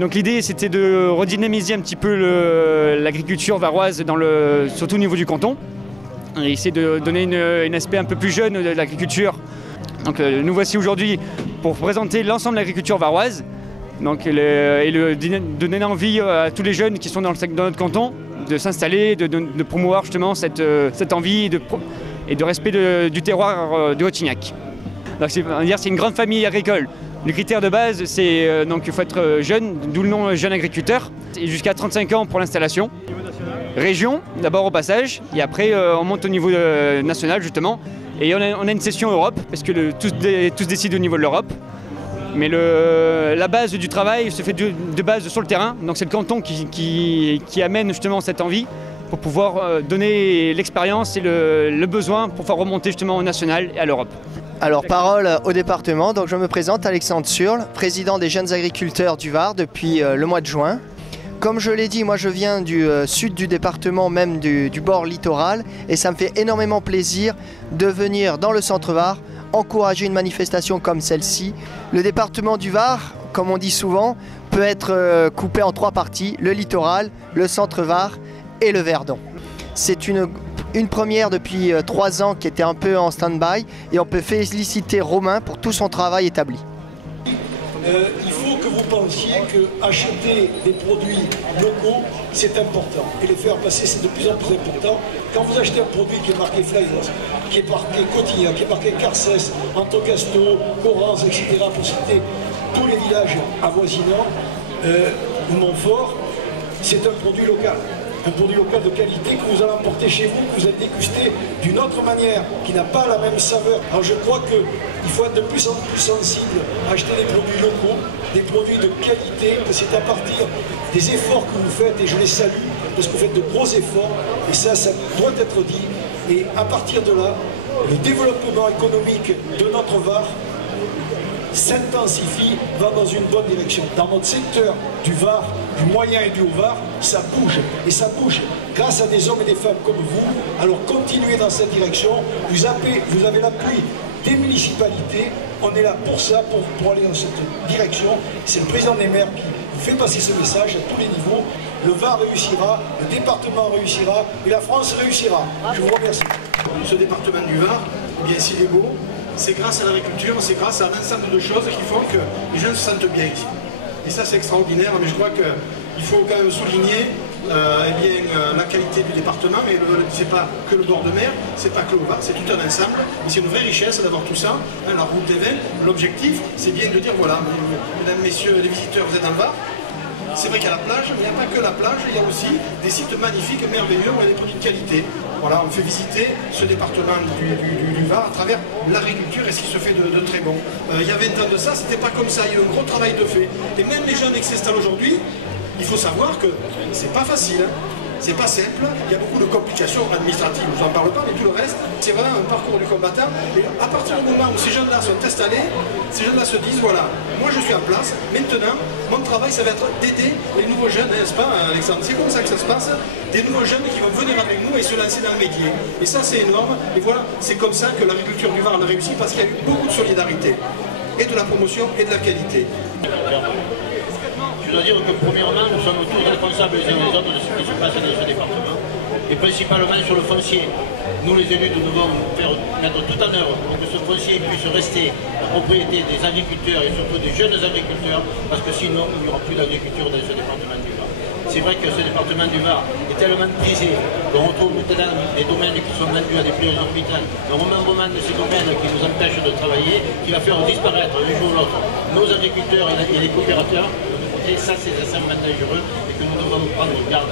Donc l'idée c'était de redynamiser un petit peu l'agriculture varoise, surtout au niveau du canton. Et essayer de donner un aspect un peu plus jeune de l'agriculture. Donc nous voici aujourd'hui pour présenter l'ensemble de l'agriculture varoise. Donc, donner envie à tous les jeunes qui sont dans notre canton de s'installer, de promouvoir justement cette envie et de respect du terroir de Hottignac. C'est une grande famille agricole. Le critère de base, c'est donc il faut être jeune, d'où le nom jeune agriculteur, jusqu'à 35 ans pour l'installation. Région, d'abord au passage, et après on monte au niveau national justement. Et on a une session Europe, parce que tous décident au niveau de l'Europe. Mais la base du travail se fait de base sur le terrain, donc c'est le canton qui amène justement cette envie pour pouvoir donner l'expérience et le besoin pour faire remonter justement au national et à l'Europe. Alors parole au département, donc je me présente Alexandre Surle, président des jeunes agriculteurs du Var depuis le mois de juin. Comme je l'ai dit, moi je viens du sud du département, même du bord littoral, et ça me fait énormément plaisir de venir dans le centre Var encourager une manifestation comme celle-ci. Le département du Var, comme on dit souvent, peut être coupé en 3 parties, le littoral, le centre Var et le Verdon. C'est une première depuis 3 ans qui était un peu en stand-by et on peut féliciter Romain pour tout son travail établi. Il faut que vous pensiez qu'acheter des produits locaux, c'est important. Et les faire passer, c'est de plus en plus important. Quand vous achetez un produit qui est marqué Flyers, qui est marqué Cotignac, qui est marqué Carcès, Antocasto, Corrance, etc., pour citer tous les villages avoisinants, Montfort, c'est un produit local. Un produit local de qualité que vous allez emporter chez vous, que vous allez déguster d'une autre manière, qui n'a pas la même saveur. Alors je crois qu'il faut être de plus en plus sensible à acheter des produits locaux, des produits de qualité, que c'est à partir des efforts que vous faites, et je les salue, parce que vous faites de gros efforts, et ça doit être dit. Et à partir de là, le développement économique de notre Var s'intensifie, va dans une bonne direction. Dans notre secteur du Var, du moyen et du Haut-Var, ça bouge. Et ça bouge grâce à des hommes et des femmes comme vous. Alors continuez dans cette direction. Vous avez l'appui des municipalités. On est là pour ça, pour aller dans cette direction. C'est le président des maires qui fait passer ce message à tous les niveaux. Le Var réussira, le département réussira et la France réussira. Je vous remercie. Ce département du Var, eh bien s'il est beau, c'est grâce à l'agriculture, c'est grâce à un ensemble de choses qui font que les gens se sentent bien ici. Et ça c'est extraordinaire, mais je crois qu'il faut quand même souligner la qualité du département, mais c'est pas que le bord de mer, c'est pas que le Var, c'est tout un ensemble, mais c'est une vraie richesse d'avoir tout ça. La route des Vels, l'objectif c'est bien de dire voilà, mesdames, messieurs les visiteurs, vous êtes dans le Var. C'est vrai qu'il y a la plage, mais il n'y a pas que la plage, il y a aussi des sites magnifiques, merveilleux, où il y a des produits de qualité. Voilà, on fait visiter ce département du Var à travers l'agriculture et ce qui se fait de très bon. Il y a 20 ans de ça, c'était pas comme ça, il y a eu un gros travail de fait. Et même les jeunes qui s'installent aujourd'hui, il faut savoir que c'est pas facile. C'est pas simple, il y a beaucoup de complications administratives, je n'en parle pas, mais tout le reste, c'est vraiment un parcours du combattant. Et à partir du moment où ces jeunes-là sont installés, ces jeunes-là se disent, voilà, moi je suis en place, maintenant, mon travail, ça va être d'aider les nouveaux jeunes, n'est-ce pas, Alexandre? C'est comme ça que ça se passe, des nouveaux jeunes qui vont venir avec nous et se lancer dans le métier. Et ça, c'est énorme, et voilà, c'est comme ça que l'agriculture du Var a réussi, parce qu'il y a eu beaucoup de solidarité, et de la promotion, et de la qualité. Je dois dire que premièrement, nous sommes tous responsables les uns les autres de ce qui se passe dans ce département, et principalement sur le foncier. Nous les élus, nous devons mettre tout en œuvre pour que ce foncier puisse rester la propriété des agriculteurs et surtout des jeunes agriculteurs, parce que sinon il n'y aura plus d'agriculture dans ce département du Var. C'est vrai que ce département du Var est tellement prisé qu'on retrouve maintenant des domaines qui sont vendus à des prix exorbitants, un remembrement de ces domaines qui nous empêchent de travailler, qui va faire disparaître un jour ou l'autre nos agriculteurs et les coopérateurs. Et ça, c'est extrêmement dangereux et que nous devons prendre garde.